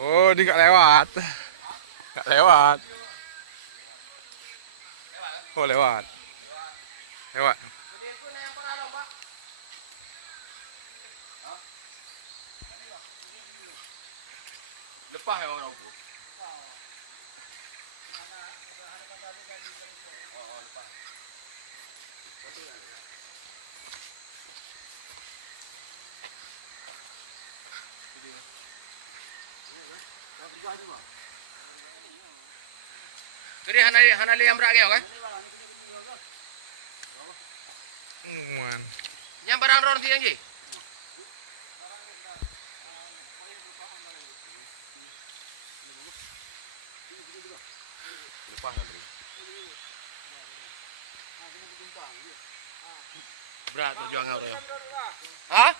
Oh, ini nggak lewat. Nggak lewat. Oh, lewat. Lewat. Lepas ya orang tu. Jadi hanali yang berak kan? Yang barang ron tiang je. Lepas lah beri. Berat tu juang kau tu. Hah?